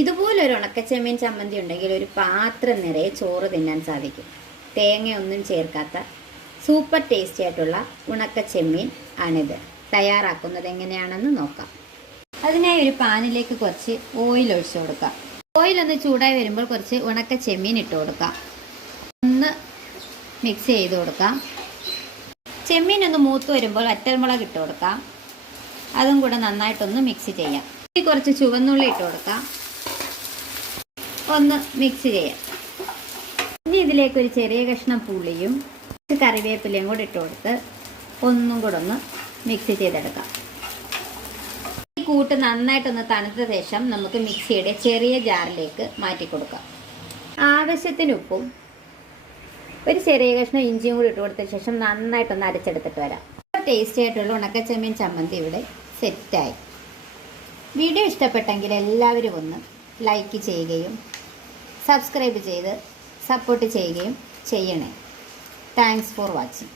ഇതുപോലൊരു ഉണക്കച്ചെമ്മീൻ ചമ്മന്തി ഉണ്ടെങ്കിൽ ഒരു പാത്രം നിറയെ ചോറ് തിന്നാൻ സാധിക്കും. തേങ്ങയൊന്നും ചേർക്കാത്ത സൂപ്പർ ടേസ്റ്റി ആയിട്ടുള്ള ഉണക്കച്ചെമ്മീൻ ആണിത്. തയ്യാറാക്കുന്നത് എങ്ങനെയാണെന്ന് നോക്കാം. അതിനായി ഒരു പാനിലേക്ക് കുറച്ച് ഓയിൽ ഒഴിച്ചു കൊടുക്കാം. ഓയിലൊന്ന് ചൂടായി വരുമ്പോൾ കുറച്ച് ഉണക്കച്ചെമ്മീൻ ഇട്ട് കൊടുക്കാം. ഒന്ന് മിക്സ് ചെയ്ത് കൊടുക്കാം. ചെമ്മീൻ ഒന്ന് മൂത്ത് വരുമ്പോൾ വറ്റൽമുളക് ഇട്ട് കൊടുക്കാം. അതും കൂടെ നന്നായിട്ടൊന്ന് മിക്സ് ചെയ്യാം. കുറച്ച് ചുവന്നുള്ളി ഇട്ട് കൊടുക്കാം. ഒന്ന് മിക്സ് ചെയ്യാം. ഇനി ഇതിലേക്ക് ഒരു ചെറിയ കഷ്ണം പുളിയും കുറച്ച് കറിവേപ്പിലയും കൂടി ഇട്ട് കൊടുത്ത് ഒന്നും കൂടെ ഒന്ന് മിക്സ് ചെയ്തെടുക്കാം. ഈ കൂട്ട് നന്നായിട്ടൊന്ന് തണുത്ത ശേഷം നമുക്ക് മിക്സിയുടെ ചെറിയ ജാറിലേക്ക് മാറ്റി കൊടുക്കാം. ആവശ്യത്തിന് ഉപ്പും ഒരു ചെറിയ കഷ്ണം ഇഞ്ചിയും കൂടി ഇട്ട് കൊടുത്ത ശേഷം നന്നായിട്ടൊന്ന് അരച്ചെടുത്തിട്ട് വരാം. ടേസ്റ്റി ആയിട്ടുള്ള ഉണക്കച്ചെമ്മീൻ ചമ്മന്തി ഇവിടെ സെറ്റായി. വീഡിയോ ഇഷ്ടപ്പെട്ടെങ്കിൽ എല്ലാവരും ഒന്ന് ലൈക്ക് ചെയ്യുകയും സബ്സ്ക്രൈബ് ചെയ്ത് സപ്പോർട്ട് ചെയ്യുകയും ചെയ്യണേ. Thanks for watching.